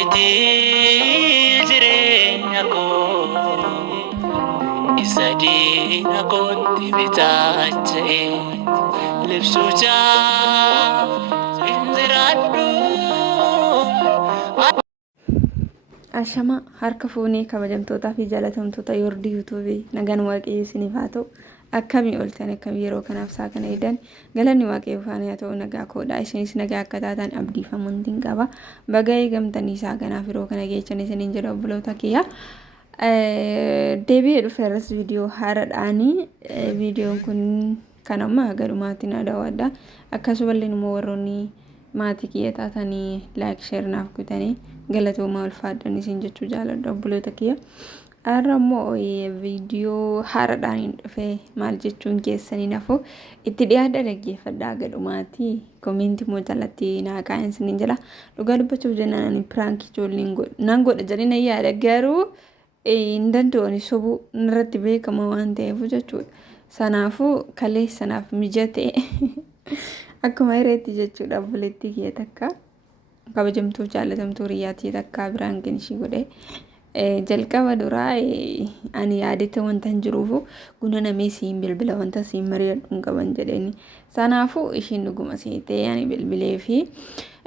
Iti jireenya koo isa diina kootti bitaacha'e libsuuchaaf hin jiraadhu. Ashama harka fuunee kabajamtootaa fi jaalatamtoota yoordii yuutuubii nagaan waaqayyoo isiniif haa ta'u. Akkamii ooltan akkamii yeroo kanaaf saa kana eedan galanni waaqayyoo faana haa ta'u. Nagaa koodha isinis nagaa akka taatan abdii fi amantiin qaba. Baga eegamtanii isaa kanaaf yeroo kana geechan isiniin jedha obboloota kiyya. Deebi'ee dhufeerras viidiyoo haaraadhaanii viidiyoon kun kan amma galumaatti na daawwadha. Akkasumallee immoo warroonni maatii kiyya taatanii laayik sheer naaf kutanii galatoomaa ulfaadhaan isin jechuu jaaladha obboloota kiyya. Arrammoo viidiyoo haaraadhaan dhufee maal jechuun keessanii nafuu itti dhiyaadha dhaggeeffadhaa galumaatti koomeentii moo jalatti naa kaa'aa isiniin jala. Dhugaa dubbachuuf jennaan ani piraankii ijoolleen nan godha jedhanii yaada garuu hin danda'u sobuu irratti beekama waan ta'eef jechuudha. Sanaafuu kalee sanaaf mijate akkuma hireetti jechuudha obboleettii kiyya takka kabajamtuu jaalatamtuu riyyaatii takka piraankiin ishii godhe. Jalqaba duraa ani yaadete wanta hin jiruufu guna namee siin bilbila wanta siin mari'adhu hin qaban jedheni. Sanaafuu ishiin dhuguma seetee ani bilbilee fi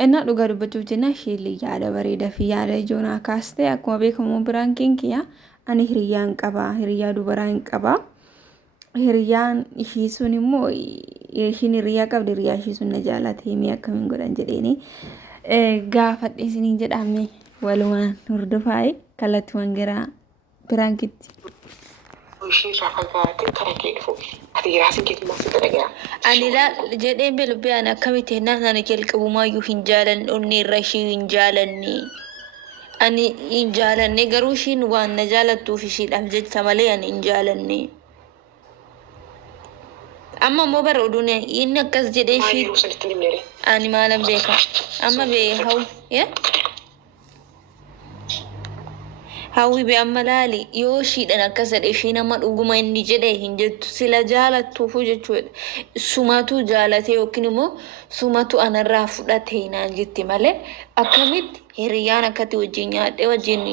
innaa dhugaa dubbachuuf jenna ishiin yaada bareedaa fi yaada ijoonaa kaastee akkuma beekamu piraankiin kiyya ani hiriyyaan qaba hiriyyaa dubaraa hin qaba. Hiriyyaan ishii sun immoo ishiin hiriyyaa qabdi hiriyyaa ishii sun na jaalatee mee akkamiin godhan jedheeni gaafadhe isiniin jedhamne walumaan hordofaa kallattiiwwan gara piraankitti. Ani jedhee bilbilaan akkamitti naan jalqabumayyuu hin jaalanne irra ishii hin jaalanne. Ani hin jaalanne garuu ishiin waan na jaalattuuf ishiidhaaf jecha malee ani hin jaalanne. Amma immoo bara oduun inni akkas jedhee ishii ani maalan beeka amma bee hawwi bee amma laali yoo ishiidhaan akkas jedhe ishiin amma dhuguma inni jedhe hin jettu sila jaalattuufu jechuudha. Sumatu jaalatee yookiin immoo sumatu anarraa fudhatee naan jetti malee akkamitti hiriyyaan akkatti wajjin nyaadhee wajjin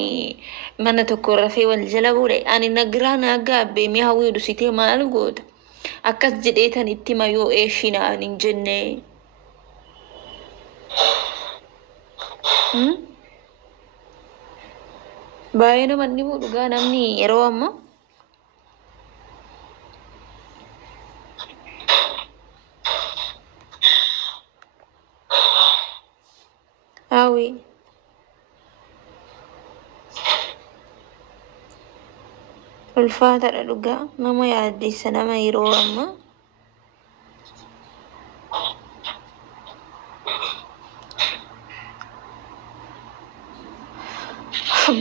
mana tokko rafee wal jala bu'e ani nagiraa nagaa beemee hawwii dusitee maal goota akkas jedheetan itti mayoo eeshinaan hin jenne. Baay'ee namanni dhugaa namni yeroo amma hawwi ulfaataadha dhugaa nama yaaddessa nama yeroo amma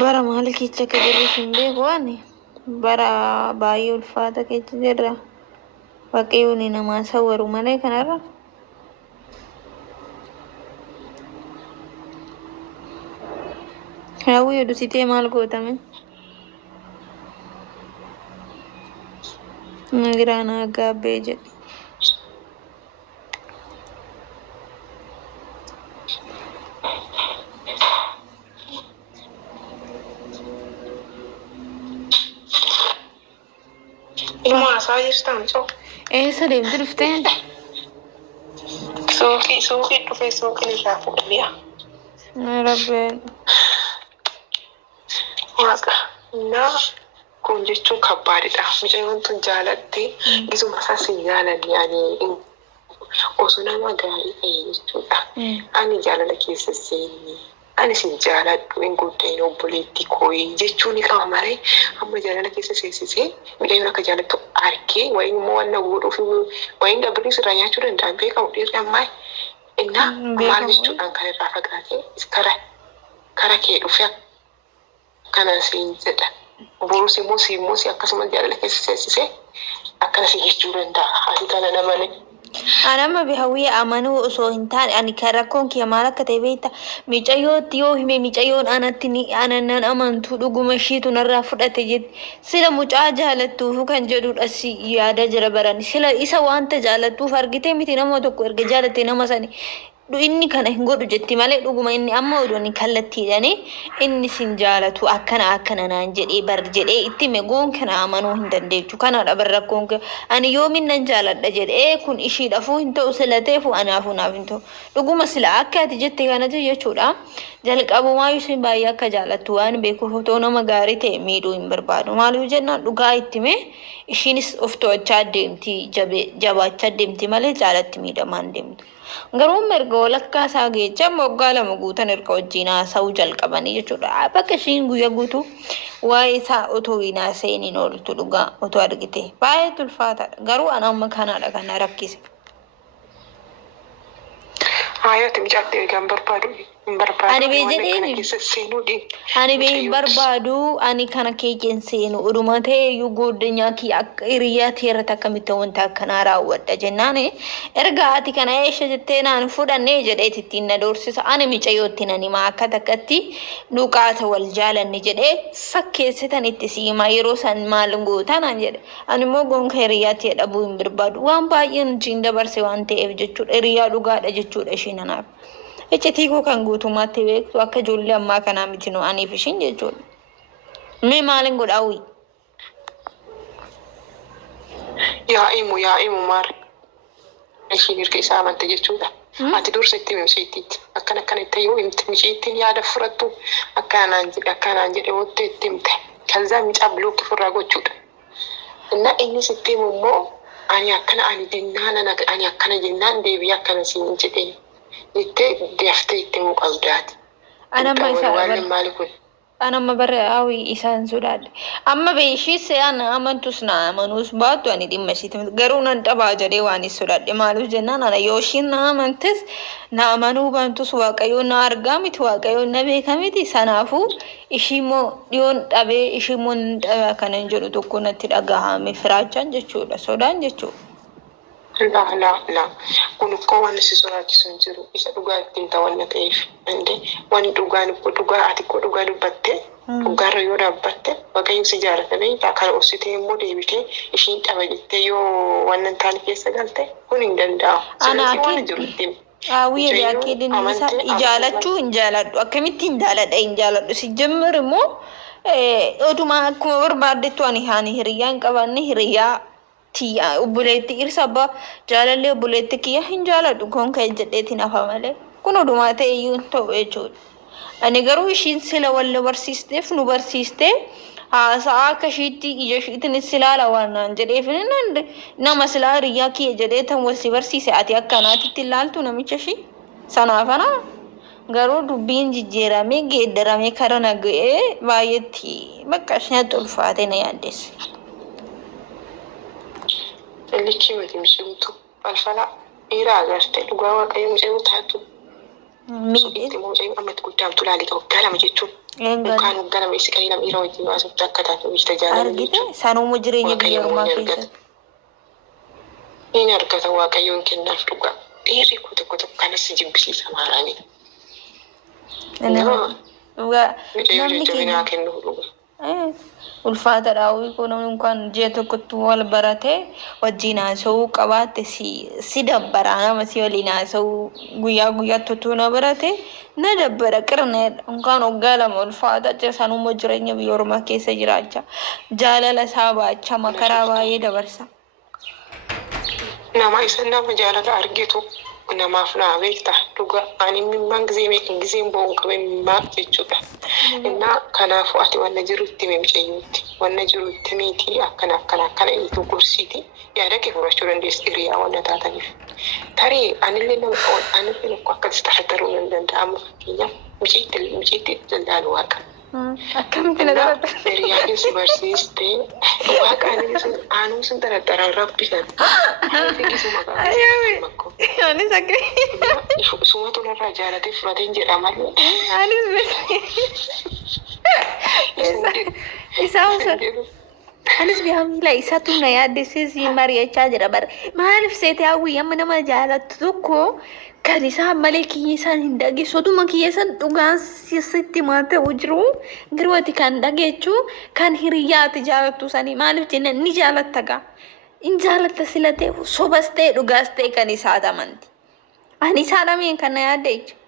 bara maal keessa akka jirru hin beeku ani bara baay'ee ulfaata keessa jirra. Waaqayyoon namaa sawwaru malee kanarra hawwi dusitee maal gootame nagiraa nagaa bee jedhe. Eessa deemti dhuftee? Suuqii dhufee suuqiin irraa fuudhaniya. Rabbeen. Waaqa naa kun jechuun kabbaadidha. Mucayyoon tun jaalattee gisuma isaas hin jaalanne ani osoo nama gaarii ta'e jechuudha. Ani jaalala keessa seenne. Ani sin jaaladhu hin guddeen obboleettii kooyi jechuun ni qaba malee amma jaalala keessa seensisee midhaan akka jaalattu argee wayin immoo waan godhuuf wayin dabris irraa nyaachuu danda'an beekamu dhiirri ammaa innaa maal jechuudhaan kan irraa fagaatee kara kee dhufe akkana siin jedha. Borus immoo siimmoo akkasumas jaalala keessa seensisee akkana si jechuu danda'a. Ati kana namani. Anama bihawii amanuu osoo hin taane ani rakkoon kiyya maal akka ta'e beekta micayyootti yoo hime micayyoon anatti anannan amantuu dhuguma ishiitu narraa fudhate jetti sila mucaa jaalattuufu kan jedhudha si yaada jira barani sila isa wanta jaalattuuf argitee miti nama tokko erga jaalatte nama sani inni kana hin godhu jetti malee dhuguma inni amma odoonni kallattiidhani inni sin jaalatu akkana naan jedhee bar jedhee itti hime goon kana amanuu hin dandeechu kanaadha bar rakkoon kee ani yoomin nan jaaladha jedhee kun ishiidhafuu hin ta'u silateefu anaafuu naaf hin ta'u dhuguma sila akka ati jette kanatu jechuudha jalqabumaa yuusin baay'ee akka jaalattu waan beekuuf otoo nama gaarii ta'e miidhuu hin barbaadu maaliif jennaan dhugaa itti hime ishiinis of to'achaa deemti jabaachaa deemti malee jaalatti miidhamaan deemtu. Garuu mirga walakkaa isaa geecha moggaa lama guutan erga wajjin haasa'uu jalqabanii jechuudha. Bakka ishiin guyyaa guutuu waa'ee isaa otoo hin haasa'iniin ooltu dhugaa otoo argite baay'ee ulfaataadha. Garuu ana amma kanaadha kana rakkise. Haayoti mijaatti eegaan barbaadu hin barbaadu. Ani bee jedheeni. Ani bee hin barbaadu ani kana keekeen seenu oduma ta'e iyyuu goddanyaa kiyya akka hiriyaa teerata akkamitti wanta akkanaa raawwadha jennaan erga ati kana eesha jettee naan fudhannee jedheeti ittiin na doorsisa ani micayyootti nan himaa akka takkatti dhukaata wal jaalanne jedhee fakkeessitan itti siimaa yeroo san maal gootanaan jedhe ani immoo gonka hiriyaatti dhabuu hin barbaadu waan baay'een jiin dabarse waan ta'eef jechuudha hiriyaa dhugaadha jechuudha isheen anaaf. Ejjetii koo kan guutummaatti beektu akka ijoollee ammaa kanaa miti nu aniif ishiin jechuudha. Mee maalin godhaawwi? Yaa'imu maar ishiin erga isaa amante jechuudha. Ati dursa itti himsiitiitti akkana itti yoo himte mishiittiin yaada fudhattu akkanaan jedhe wottu itti himte kalzaa micaa bilookki furraa gochuudha. Inna innis itti himu immoo ani akkana jennaan deebii akkana siin jedheen. Itti deeftee itti muqabdaati. Anamma barre hawwi isaan sodaadha. Amma beeshii se'an amantus na amanus baatu ani dhimma ishiiti garuu nan dhabaa jedhee waan is sodaadhe maaliif jennaan ana yoo ishiin na amantes na amanuu baantus waaqayyoon na argaa miti waaqayyoon na beeka miti sanaafuu ishii immoo dhiyoon dhabee ishii immoo nan dhabaa kana hin jedhu tokko natti dhagahame firaachaan jechuudha sodaan jechuudha. La. Kun koo waan si sodaachisu hin jiru. Isa dhugaa ittiin ta'anna ta'eef. Waan dhugaa ati koo dhugaa dubbatte dhugaarra yoo dhaabbatte waaqayyoon si jaalatame kana obsitee immoo deebitee ishiin dhaba jettee yoo waan nan taane keessa galte kun hin danda'amu. Silaatii waan jiru ittiin. Wiyya akkiidin isa ijaalachuu hin jaaladhu akkamitti hin jaaladhu si jammir immoo oduma akkuma barbaadettu ani haani hiriyaa hin qabanne hiriyaa obboleetti irsa abbaa jaalallee obboleetti kiyya hin jaaladhu kun kan jedheetiin hafa malee kun odumaa ta'e iyyuu hin ta'u jechuudha. Ani garuu ishiin sila walla barsiisteef nu barsiistee haasaa akka ishiitti ija ishiitiin silaala waan naan jedheef nama silaa hiriyaa kiyya jedhee tan wal si barsiise ati akkanaatitti ilaaltu namicha ishii sanaafana garuu dubbiin jijjiiramee geeddaramee kara naga'ee baay'eetti bakka isheetti ulfaatee na yaaddeesse. Lichi miti mishimtu alfala dhiira agarte dhugaa waaqayyo mishimuu taatu. Itti mucayyoo ammatti guddaamtu laalii qabu galama jechuun. Mukaan galama isi qanii nama dhiira wajjin baasutti akka taatu bishta jaalala jechuudha. Argite sanuuma jireenya biyya ormaa keessa. Inni argata waaqayyoon kennaaf dhugaa. Dhiirri koo tokko kanas jibbisiisa maaraanidha. Mucayyoo jajjabinaa kennuuf dhugaa. Ulfaata daawwii kun kan ji'a tokkotti wal barate wajjin haasa'uu qabaatte si dabbara nama si waliin haasa'uu guyyaatti utuu na barate na dabbara qirneedha kan waggaa lama ulfaata sanuma jireenya biyya ormaa keessa jiraachaa jaalala isaa baachaa makaraa baay'ee dabarsa. Nama isa nama jaalala argitu namaaf naa beekta dhugaa ani mimmaan giseen bo'uu qabe mimmaa jechuudha. Innaa kanaafuu ati wanna jirutti mucayyootti wanna jirutti miitii akkana itti gorsiiti yaada kee fudhachuu dandeessi hiriyaa wanna taataniif. Tarii anillee akkasitti tafataruu nan danda'amu fakkeenyaaf mucayyitti daldaalu waaqa. Akkamitti na daladha? Hiriyaa si barsiistee waaqa aanuu sun daldalaa rabbi kan. Anis akka sumatu narraa jaalatee fudhateen jedha malee. Anis bihamila isatu na yaaddessee si mari'achaa jira bara maaliif seete hawwii amma nama jaalattu tokko kan isaa malee kiyyeessaan hin dhageessu oduma kiyyeessan dhugaan sitti maa ta'u jiru garuu ati kan dhageechuu kan hiriyaati jaalattu sanii maaliif jenna ni jaalatta gaa in jaalatta sila ta'e sobas ta'e dhugaas ta'e kan isaati amanti Ani saadameen kana yaadde jechuudha.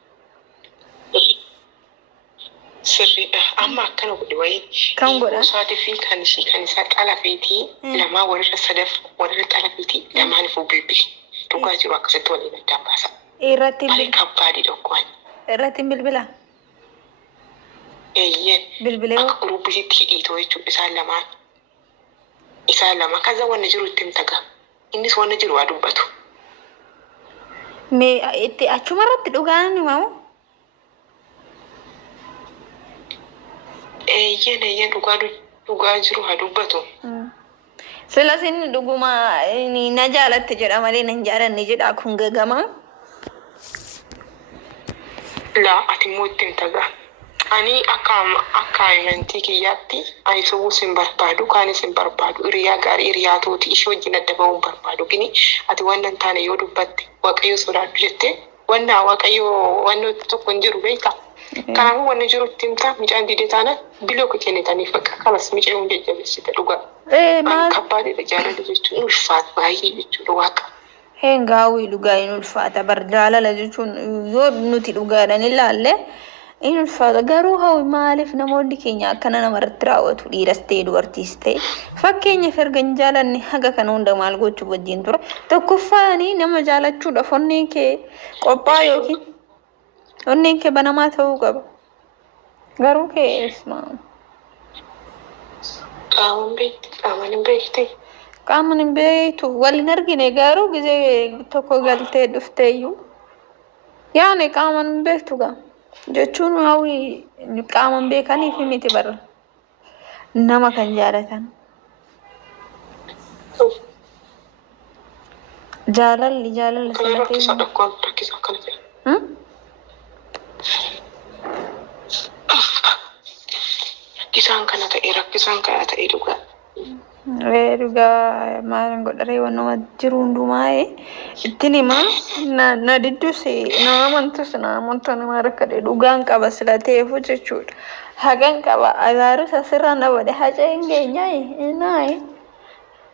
Sirriidha. Amma akkana godhe wayii. Kan godha? Isaatii fi kan isaa xalafiitii lamaa warra sadaf warra xalafiitii lamaaniifuu bilbili. Dhugaa jiru akkasitti waliin addaan baasa. Irratti Malee kabbaadii dhokkuwan. irratti bilbila. Eeyyee. Bilbilee Akka gurubbisitti hidhiitoo jechuudha isaan lamaan. Isaan lama kaza wanna jiru itti himtaga. Innis wanna jiru waa dubbatu. mee itti achumarratti dhugaan himamu. Eeyyeen dhugaa jiru haa dubbatu. Silas inni dhuguma na jaalatte jedha malee nan jaalanne jedha kun gagama. Laa ati immoo itti himtaga. Ani akka amantii kiyyaatti ani sobuu sin barbaadu kaanis hin barbaadu hiriyaa gaarii hiriyaa tooti ishee wajjin adda ba'uu hin barbaadu gini ati wanna hin taane yoo dubbatte waaqayyo sodaadhu jettee wanna tokko hin jiru beekta. Kanaafuu wanni jiru itti himta mucaan didee taana biloo kennitaniif akka kanas mucaan hin jajjabeessite dhugaa. Kabbaadheedha jaalala jechuun ulfaata baay'ee jechuudha waaqa. Heengaawii dhugaa hin ulfaata bar jaalala jechuun yoo nuti dhugaadhaan ilaalle in ulfaata garuu hawwi maaliif namoonni keenya akkana namarratti raawwatu dhiiras ta'e dubartiis ta'e fakkeenyaaf erga hin jaalanne haga kana hunda maal gochuu wajjin tura tokkoffaanii nama jaalachuudhaaf onneen kee qophaa yookiin onneen kee banamaa ta'uu qaba garuu keessumaa qaaman hin beektu waliin argine garuu gizee tokko galtee dhufteeyyuu yaani qaaman hin beektu gaa jechuun hawwi qaaman beekaniif miti barra nama kan jaalatan jaalalli rakkisaan kana ta'e dhugaa. Dhugaa maalan godharee wannuma jiru hundumaa ittiin himaa na didduus nama amantus nama rakkate dhugaan qaba sila ta'eefu jechuudha. Hagan qaba abaarus asirraan dhabade haca hin geenyaa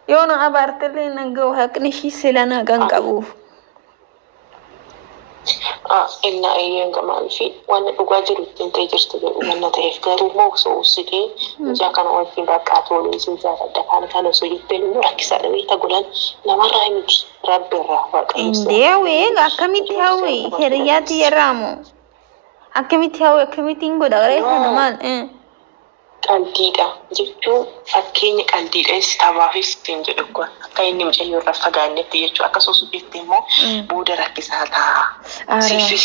yoo na abaartillee nan ga'u haqni ishii sila na hagan qabuuf. Innaa eeyyeen gamaan fi wanna dhugaa jiru ittiin ta'e jirti jedhu wanna ta'eef garuu moo osoo ussitee mucaa kana wajjin baqqaatu waliin isin jaaladha kana osoo jettee immoo rakkisaadha beekta golaan namarraa miti rabbi irraa waaqayyo. Indee akkamitti hawwi hiriyaatti yerraamu akkamitti hawwi akkamittiin godha reefa namaan. Qaldiidha jechuun fakkeenya qaldiidha taphaafis ittiin jedhu kun akka inni mucayyoo irraa fagaannetti jechuudha akkasumas jettee immoo booda rakkisaa ta'a. Siifis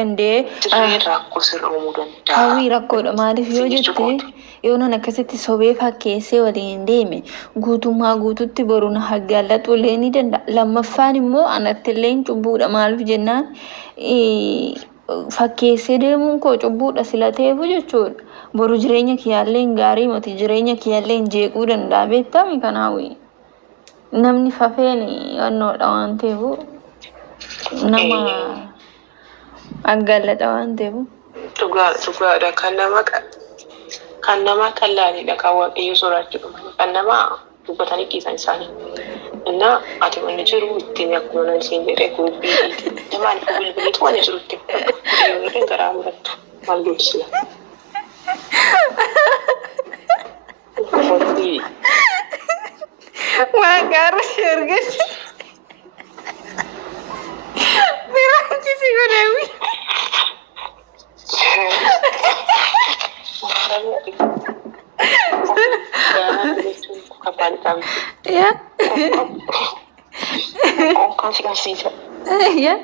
indee jireen rakkoo sirroomuu danda'a. Hawwii rakkoodha maaliif yoo jette yoo nan akkasitti sobee fakkeessee waliin deeme guutummaa guututti boru na haggaallatu illee ni danda'a. Lammaffaan immoo anatti illee cubbuudha maaliif jennaan fakkeessee deemuun koo cubbuudha sila ta'eefu jechuudha. Boru jireenya kiyyaallee gaarii miti jireenya kiyyaallee jeequu danda'a beektami kanaawi namni fafeen wannoodha waan ta'eefu nama aggaallata waan ta'eefu. Dhugaadha kan nama qallaadha kan waaqayyo sodaachuudha kan nama dubbatanii dhiisan isaanii. Innaa ati wanni jiru ittiin akkuma nan siin jedhee gurubbii namaan bilbilitu wanni jiru ittiin garaa murattu maal gochisa. Magara syurga Biranci sih gue Dewi ya ya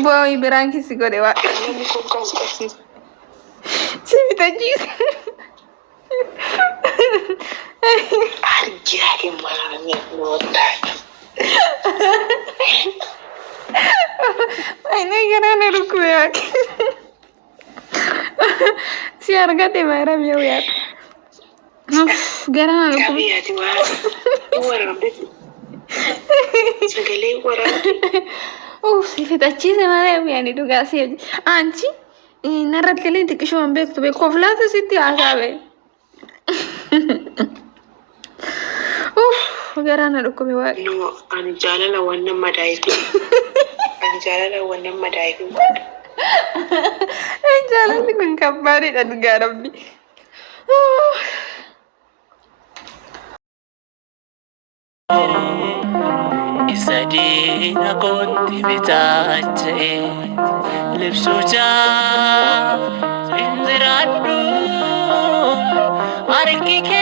boy Biranci sih gue Dewa Civita Jis Arja gimana notak ini karena ruku ya si harga di mana ya gara ruku ya di mana warabet segala warabet Civita Jis mana ya itu gak sih anci narat kalian tikisho ambek tuh koflata sih tiada be Garaana dhukkube waaqa. No, ani jaalala wannan madaayifi. Ani jaalala wannan madaayifi. Jaalalli kun kabbaadidha dhugaa rabbi. Isa diina kootti bitaache libsuuchaaf hin jiraadhu harki kee